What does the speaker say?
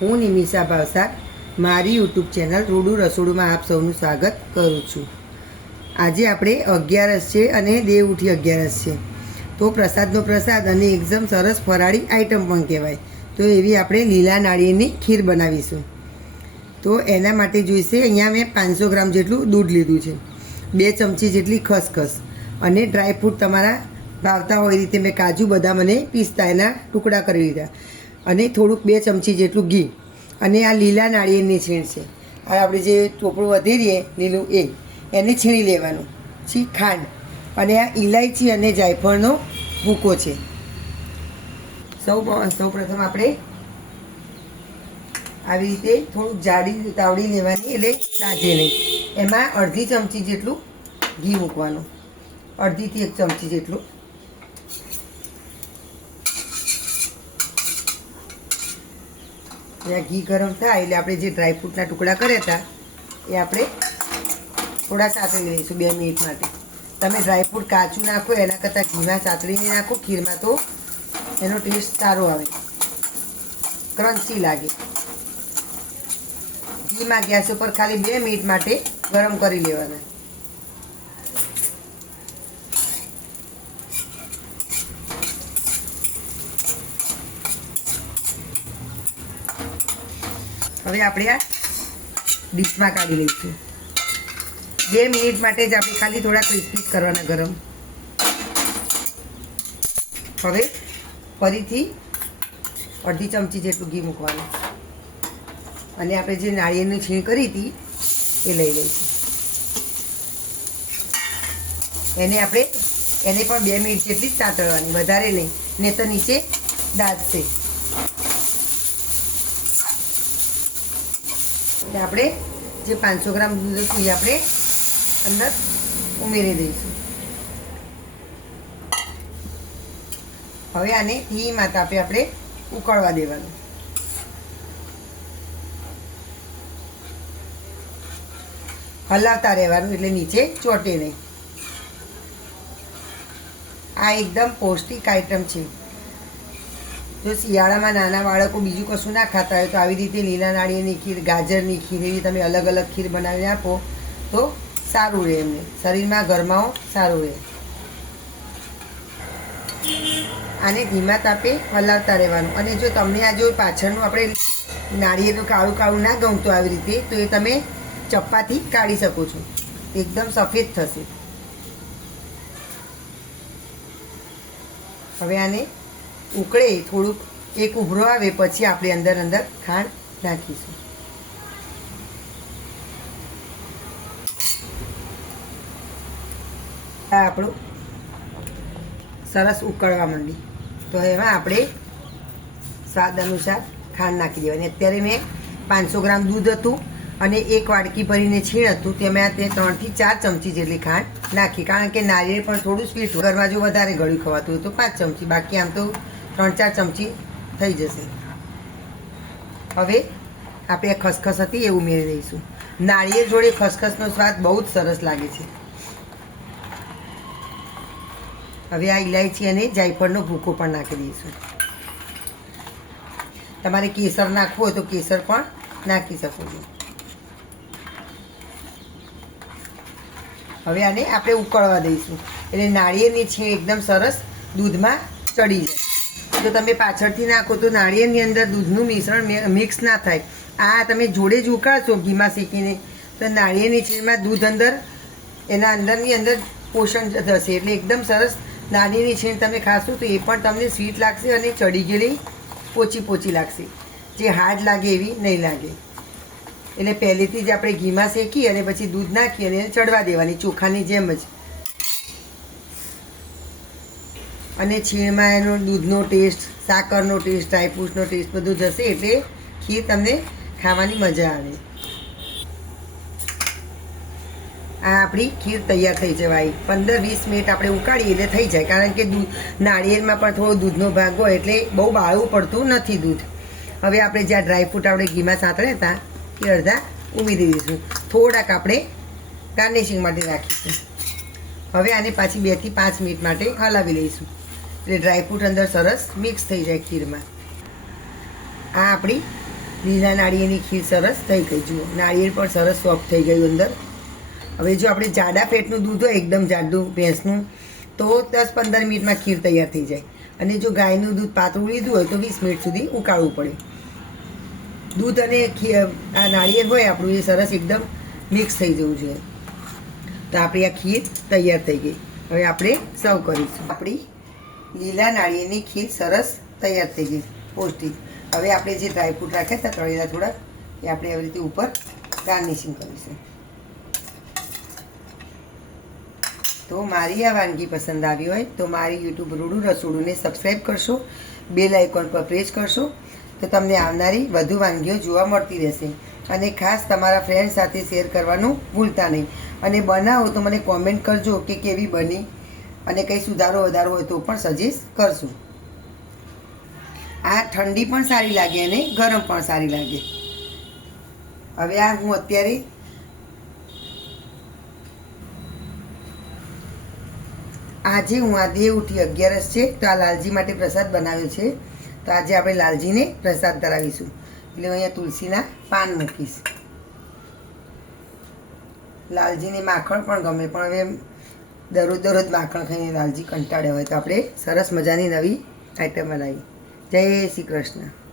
હું નિમિષા ભાવસાર મારી YouTube channel રૂડુ રસોડુંમાં આપ સૌનું સ્વાગત કરું છું. આજે આપણે 11 છે અને દેવ ઉઠી 11 છે, તો પ્રસાદનો પ્રસાદ અને એકદમ સરસ ફરાળી આઈટમ પણ કહેવાય. તો એવી આપણે લીલા નાળિયેરની ખીર બનાવીશું. તો એના માટે જોઈશે, અહીંયા મેં 500 ગ્રામ જેટલું દૂધ લીધું છે, 2 ચમચી જેટલી ખસખસ અને ડ્રાયફ્રૂટ તમારા ભાવતા હોય રીતે મેં કાજુ, બદામ અને પિસ્તા એના ટુકડા કરી લીધા અને થોડુંક 2 ચમચી જેટલું ઘી અને આ લીલા નાળિયેરની છીણ છે. આ આપણે જે ચોપડું વધેરીએ લીલું એને છીણી લેવાનું છે. ખાંડ અને આ ઇલાયચી અને જાયફળનો ભૂકો છે. સૌ પ્રથમ આપણે આવી રીતે થોડુંક જાડી તાવડી લેવાની, એટલે દાજે નહીં. એમાં અડધી ચમચી જેટલું ઘી મૂકવાનું, અડધીથી 1 ચમચી જેટલું. ઘી ગરમ થાય એટલે આપણે જે ડ્રાયફ્રૂટના ટુકડા કર્યા હતા એ આપણે થોડા સાતળી લઈશું 2 મિનિટ માટે. તમે ડ્રાયફ્રૂટ કાચું નાખો એના કરતાં ઘીમાં સાતળીને નાખો ખીરમાં, તો એનો ટેસ્ટ સારો આવે, ક્રન્ચી લાગે. ઘીમાં ગેસ ઉપર ખાલી 2 મિનિટ માટે ગરમ કરી લેવાના. હવે આપણે આ ડીશમાં કાઢી લઈશું. 2 મિનિટ માટે જ આપણે ખાલી થોડા ક્રિસ્પી કરવાના ગરમ. હવે ફરીથી અડધી ચમચી જેટલું ઘી મૂકવાનું અને આપણે જે નાળિયેરની છીણ કરી હતી એ લઈ લઈશું. એને પણ 2 મિનિટ જેટલી જ સાતળવાની, વધારે નહીં, ને તો નીચે દાઝશે. આપણે જે 500 ગ્રામ દૂધ હતું એ આપણે અંદર ઉમેરી દઈશું. હવે આને ધીમા તાપે આપણે ઉકળવા દેવાનું. હલાવતા રહેવાનું એટલે નીચે ચોટે નહીં. આ એકદમ પૌષ્ટિક આઈટમ છે. જો શિયાળામાં નાના બાળકો બીજું કશું ના ખાતા હોય તો આવી રીતે લીલા નાળિયેરની ખીર, ગાજરની ખીર, એવી તમે અલગ અલગ ખીર બનાવીને આપો તો સારું રહે, એમને શરીરમાં ગરમાવો સારું રહે. આને ધીમા તાપે હલાવતા રહેવાનું. અને જો તમને આ જો પાછળનું આપણે નાળિયેરનું કાળું કાળું ના ગમતું આવી રીતે, તો એ તમે ચપ્પાથી કાઢી શકો છો, એકદમ સફેદ થશે. હવે આને ઉકળે, થોડુંક એક ઉભરો આવે પછી આપણે અંદર ખાંડ નાખીશું. આ આપણું સરસ ઉકળવા માંડી, તો એમાં આપણે સ્વાદ અનુસાર ખાંડ નાખી દેવાની. અત્યારે મેં 500 ગ્રામ દૂધ હતું અને 1 વાડકી ભરીને છીણ હતું, તેમાં તે 3 થી 4 ચમચી જેટલી ખાંડ નાખી. કારણ કે નારિયેળ પણ થોડું સ્વીટ, ઘરમાં જો વધારે ગળ્યું ખવાતું હોય તો 5 ચમચી, બાકી આમ તો 3-4 ચમચી થઈ જશે. હવે આપણે ખસખસ હતી એ ઉમેરી દઈશું. નાળિયેર જોડે ખસખસનો સ્વાદ બહુ જ સરસ લાગે છે. હવે આ ઇલાયચી અને જાયફળનો ભૂકો પણ નાખી દઈશું. તમારે કેસર નાખવું હોય તો કેસર પણ નાખી શકો છો. હવે આને આપણે ઉકળવા દઈશું, એટલે નાળિયેરની છીણ એકદમ સરસ દૂધમાં ચડી જાય. જો તમે પાછળથી નાખો તો નાળિયેરની અંદર દૂધનું મિશ્રણ મિક્સ ના થાય. આ તમે જોડે જ ઉકાળશો ઘીમાં શેકીને, તો નાળિયેરની છીણમાં દૂધ એના અંદરની અંદર પોષણ થશે, એટલે એકદમ સરસ નાળિયેરની છીણ તમે ખાશો તો એ પણ તમને સ્વીટ લાગશે અને ચડી ગયેલી પોચી લાગશે. જે હાર્ડ લાગે એવી નહીં લાગે. એટલે પહેલેથી જ આપણે ઘીમાં શેકી અને પછી દૂધ નાખી અને ચડવા દેવાની, ચોખાની જેમ જ. અને છીણમાં એનો દૂધનો ટેસ્ટ, સાકરનો ટેસ્ટ, ડ્રાયફ્રૂટનો ટેસ્ટ બધું જશે, એટલે ખીર તમને ખાવાની મજા આવે. આ આપણી ખીર તૈયાર થઈ જવાય. 15-20 મિનિટ આપણે ઉકાળીએ એટલે થઈ જાય, કારણ કે નાળિયેરમાં પણ થોડો દૂધનો ભાગ હોય એટલે બહુ બાળવું પડતું નથી દૂધ. હવે આપણે જ્યાં ડ્રાયફ્રૂટ આપણે ઘીમાં સાંતળ્યા હતા એ અડધા ઉમેરી દઈશું. થોડાક આપણે ગાર્નિશિંગ માટે રાખીશું. હવે આને પાછી 2 થી 5 મિનિટ માટે હલાવી લઈશું, એટલે ડ્રાયફ્રૂટ અંદર સરસ મિક્સ થઈ જાય ખીરમાં. આ આપણી લીલા નાળિયેરની ખીર સરસ થઈ ગઈ. જુઓ નાળિયેર પણ સરસ સોફ્ટ થઈ ગયું અંદર. હવે જો આપણે જાડા પેટનું દૂધ હોય એકદમ જાડું ભેંસનું તો 10-15 મિનિટમાં ખીર તૈયાર થઈ જાય. અને જો ગાયનું દૂધ પાતળું લીધું હોય તો 20 મિનિટ સુધી ઉકાળવું પડે. દૂધ અને આ નાળિયેર હોય આપણું એ સરસ એકદમ મિક્સ થઈ જવું જોઈએ. તો આપણી આ ખીર તૈયાર થઈ ગઈ. હવે આપણે સર્વ કરીશું. આપણી લીલા નાળિયેરની ખીર સરસ તૈયાર થઈ ગઈ, પૌષ્ટિક. હવે આપણે જે ડ્રાયફ્રૂટ રાખ્યા હતા તળેલા થોડાક એ આપણે આવી રીતે ઉપર ગાર્નિશિંગ કરીશું. તો મારી આ વાનગી પસંદ આવી હોય તો મારી યુટ્યુબ રૂડું રસોડુંને સબસ્ક્રાઈબ કરશો, બેલ આઇકોન પર પ્રેસ કરશો તો તમને આવનારી વધુ વાનગીઓ જોવા મળતી રહેશે. અને ખાસ તમારા ફ્રેન્ડ સાથે શેર કરવાનું ભૂલતા નહીં. અને બનાવો તો મને કોમેન્ટ કરજો કે કેવી બની અને કંઈ સુધારો વધારો હોય તો પણ સજેસ્ટ કરશું. આ ઠંડી પણ સારી લાગે અને ગરમ પણ સારી લાગે. હવે આ હું અત્યારે આજે હું આ દેવ ઉઠી 11 છે તો આ લાલજી માટે પ્રસાદ બનાવ્યો છે. તો આજે આપણે લાલજીને પ્રસાદ ધરાવીશું. એટલે હું અહીંયા તુલસીના પાન મૂકીશ. લાલજીને માખણ પણ ગમે, પણ હવે દરરોજ માખણ ખાઈને લાલજી કંટાળ્યા હોય તો આપણે સરસ મજાની નવી આઈટમ બનાવી. જય શ્રી કૃષ્ણ.